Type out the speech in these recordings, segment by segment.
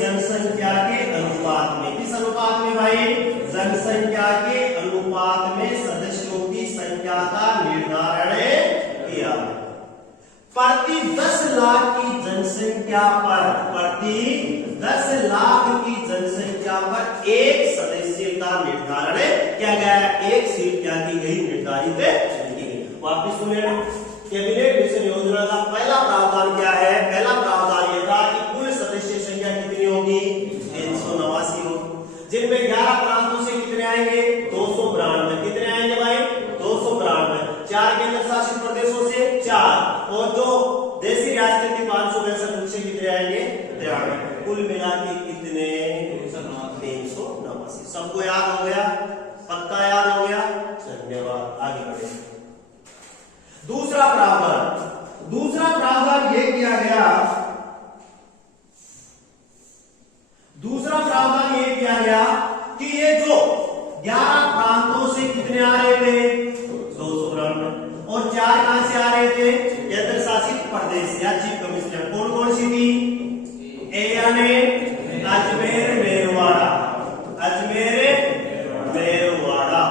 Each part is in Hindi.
जनसंख्या के अनुपात में, किस अनुपात में भाई? जनसंख्या के अनुपात में सदस्यों की संख्या का निर्धारण किया। प्रति 10 लाख की जनसंख्या पर, प्रति 10 लाख की जनसंख्या पर एक सदस्य का निर्धारण किया गया। एक सीट क्या की गई? निर्धारित की गई। वापिस सुने, कैबिनेट मिशन योजना का पहला प्रावधान क्या है? पहला प्रावधान यह था कि कुल सदस्य संख्या कितनी होगी? 389 होगी, जिनमें 11 प्रांतों से कितने आएंगे? 292। कितने आएंगे भाई? 292। 4 केंद्र शासित प्रदेशों से 4, और जो देशी रियासतें थी 562, उनसे कितने आएंगे? 93। कुल मिला के कितने? 389। सबको याद हो गया? पक्का याद हो गया? धन्यवाद। आगे बढ़े। दूसरा प्रावधान, दूसरा प्रावधान ये किया गया, दूसरा प्रावधान ये किया गया कि ये जो 11 प्रांतों से कितने आ रहे थे? 292, और 4 कहां से आ रहे थे? केंद्र शासित प्रदेश या चीफ कमिश्नर। कौन कौन सी थी? ए यानी अजमेर मेरवाड़ा, अजमेर मेरवाड़ा।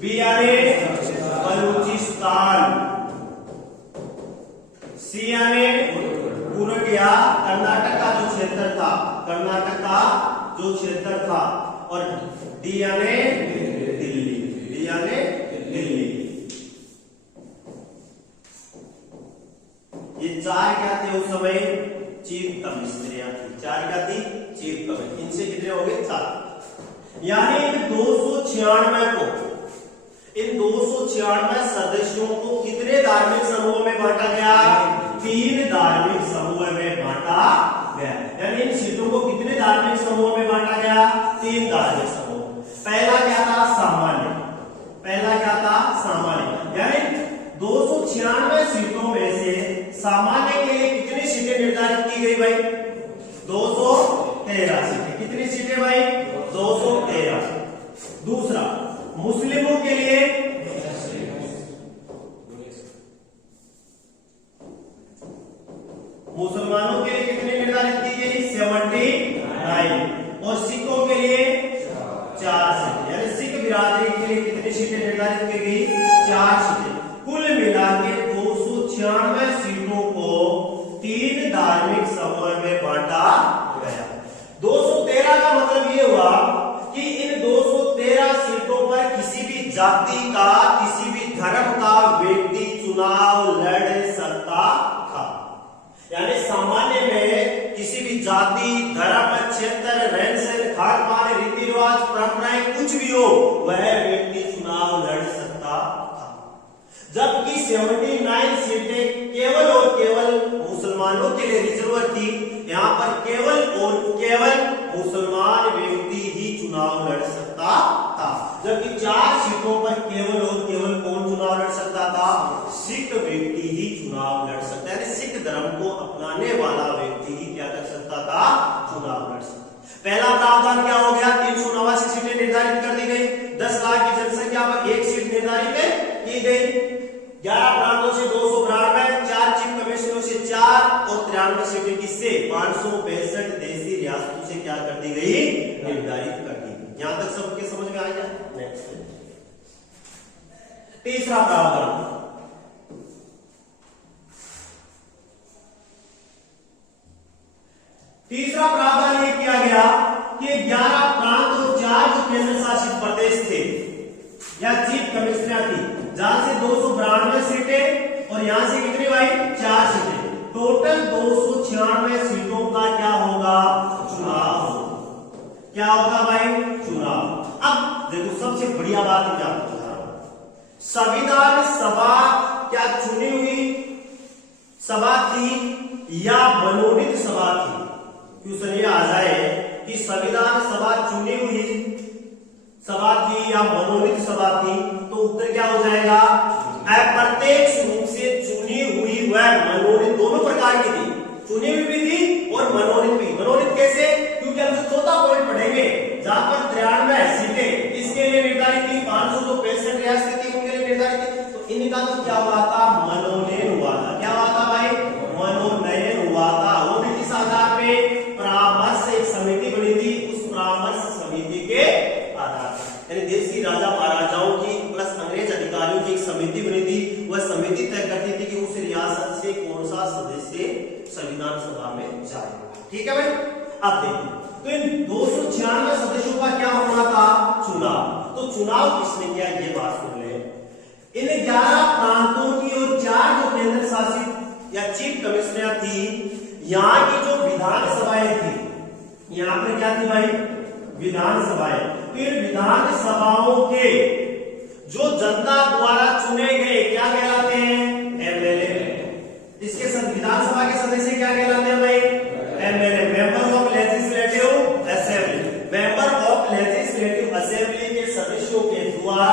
बी यानी बलूचिस्तान, सी यानी पूर्णिया कर्नाटक का जो क्षेत्र था, कर्नाटक का जो क्षेत्र था, और डी यानी दिल्ली, डी यानी दिल्ली। ये 4 क्या थे उस समय? चीफ कमिश्नरियां थी। 4 क्या थी? Chief commissioner. इनसे कितने हो गए? 7। यानी इन 296 को, इन 296 सदस्यों को कितने धार्मिक समूहों में बांटा गया? 3 धार्मिक समूह में बांटा गया। यानी इन सीटों को कितने धार्मिक समूहों में बांटा गया? 3 धार्मिक समूह। पहला क्या था? सामान्य। पहला क्या था? सामान्य। यानी 296 सीटों में से सामान्य के लिए कितनी सीटें निर्धारित की गई भाई? 213 सीटें। कितनी सीटें भाई? 213। दूसरा, मुस्लिमों के लिए मुसलमानों के लिए कितनी निर्धारित की गई? 79। और सिखों के लिए 4 सीटें। यानी सिख बिरादरी के लिए कितनी सीटें निर्धारित की गई? 4 सीटें। कुल मिला के 296 सीटों को 3 धार्मिक समूह में बांटा गया। 213 का मतलब ये हुआ कि इन 213 सीटों पर किसी भी जाति का, किसी भी धर्म का व्यक्ति चुनाव लड़ सकता था। यानी सामान्य में किसी भी जाति, धर्म, क्षेत्र, रहन सहन, खान पान, रीति रिवाज, परंपराएं कुछ भी हो, वह व्यक्ति चुनाव लड़ सकता था। जबकि 79 सीटें केवल और केवल मुसलमानों के लिए रिजर्व थी। यहाँ पर केवल और केवल मुसलमान व्यक्ति ही चुनाव लड़ सकता था। जबकि 4 सीटों पर केवल और केवल कौन चुनाव लड़ सकता था? सिख व्यक्ति ही चुनाव लड़ सकता है। सिख धर्म को अपनाने वाला व्यक्ति ही क्या कर सकता था? चुनाव लड़ सकता। पहला प्रावधान क्या हो गया? 389 सीटें निर्धारित कर दी गई। 10 लाख की जनसंख्या पर एक सीट निर्धारित की गई। 11 प्रांतों से 292, 4 चीफ कमिश्नरों से 4, और 93 सीटें किससे? 562 देशी रियासतों से क्या कर दी गई? निर्धारित कर दी गई। यहां तक सबके समझ में आ गया? नेक्स्ट, तीसरा प्रावधान, तीसरा प्रावधान ये किया गया कि 11 प्रांत और 4 जो केंद्र शासित प्रदेश थे या चीफ कमिश्नर थी, जहां से 292 सीटें और यहां से कितनी भाई? 4 सीटें। टोटल 296 सीटों का क्या होगा? चुनाव। क्या होगा भाई? चुनाव। अब देखो सबसे बढ़िया बात है, क्या बता रहा हूं, संविधान सभा क्या चुनी हुई सभा थी या मनोनीत सभा थी? क्वेश्चन ये आ जाए कि संविधान सभा चुनी हुई सभा थी या मनोनीत सभा थी, तो उत्तर क्या हो जाएगा? अप्रत्यक्ष रूप से चुनी हुई व मनोनीत दोनों प्रकार की थी। चुनी हुई भी थी और मनोनीत भी। मनोनीत कैसे? क्योंकि हम जो चौथा पॉइंट पढ़ेंगे जहां पर 93 सीटें इसके लिए निर्धारित थी, 565 रियासतें थी उनके लिए निर्धारित थी, तो इनका तो क्या हुआ था? मनोनयन हुआ था। क्या हुआ था भाई? मनोनयन हुआ था। वो भी किस आधार पे? अब देखिए, तो इन 296 सदस्यों का क्या होना था? चुनाव। तो चुनाव किसने किया, ये बात सुन ले। इन 11 प्रांतों की और 4 जो केंद्र शासित या चीफ कमिश्नर थी, यहाँ की जो विधानसभाएं थी, यहाँ पे क्या थी भाई? विधानसभाएं। फिर विधानसभाओं के जो जनता द्वारा चुने गए क्या कहलाते हैं? एमएलए। इसके विधानसभा के सदस्य क्या कहलाते हैं भाई? MLA, member of legislative assembly. Member of legislative assembly के सदस्यों के द्वारा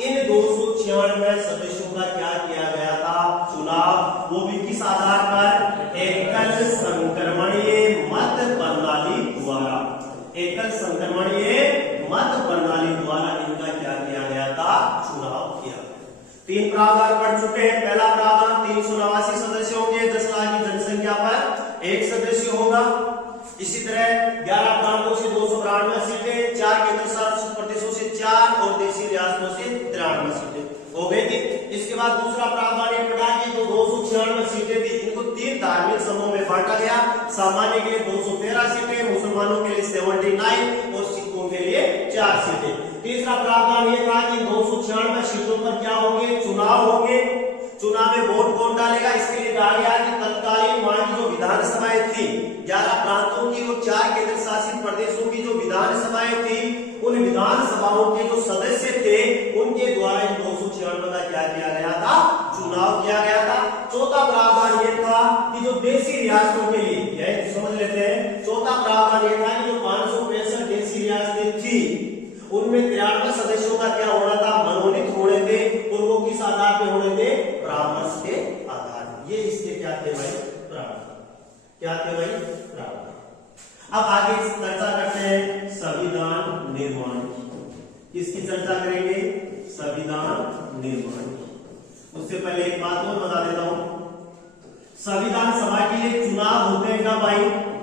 इन 296 सदस्यों का क्या किया गया था? चुनाव। वो भी किस आधार पर? एकल संक्रमणीय मत प्रणाली द्वारा। एकल संक्रमणीय मत प्रणाली द्वारा इनका क्या किया गया था? चुनाव किया। 3 प्रावधान पढ़ चुके हैं। पहला प्रावधान 389 सदस्यों के 10 लाख की जनसंख्या पर 1 सदस्य होगा। इसी तरह 11 प्रांतों से 292 सीटें, 4 केंद्र शासित प्रदेशों से 4 और देशी रियासतों से 93 सीटें हो गई थी। इसके बाद दूसरा प्रावधान ये पढ़ा कि जो 296 सीटें थी, इनको 3 धार्मिक समूहों में बांटा गया। सामान्य के लिए 213 सीटें, मुसलमानों के लिए 79 और सिखों के लिए 4 सीटें। तीसरा प्रावधान ये था कि 296 सीटों पर क्या होंगे? चुनाव होंगे। चुनाव में वोट कौन डालेगा? इसके लिए कहा गया कि तत्कालीन वहां की जो विधानसभाएं थी, 11 प्रांतों की और 4 केंद्र शासित प्रदेशों की जो विधानसभाएं थी, उन विधानसभाओं के जो सदस्य थे, उनके द्वारा इन 296 का क्या किया गया था? चुनाव किया गया था। चौथा प्रावधान ये था कि जो देशी रियासतों के लिए, यह समझ लेते हैं, चौथा प्रावधान ये था कि जो 565 देशी रियासतें थी, उनमें 93 सदस्यों का क्या होना था? मनोनीत होने थे। और वो किस आधार पे होने थे? परामर्श के आधार। ये इसके क्या थे भाई? प्रावधान। क्या थे भाई? प्रावधान। अब आगे चर्चा करते हैं संविधान निर्माण की। किसकी चर्चा करेंगे? संविधान निर्माण की। उससे पहले एक बात और बता देता हूं, संविधान सभा के लिए चुनाव होते हैं कब भाई?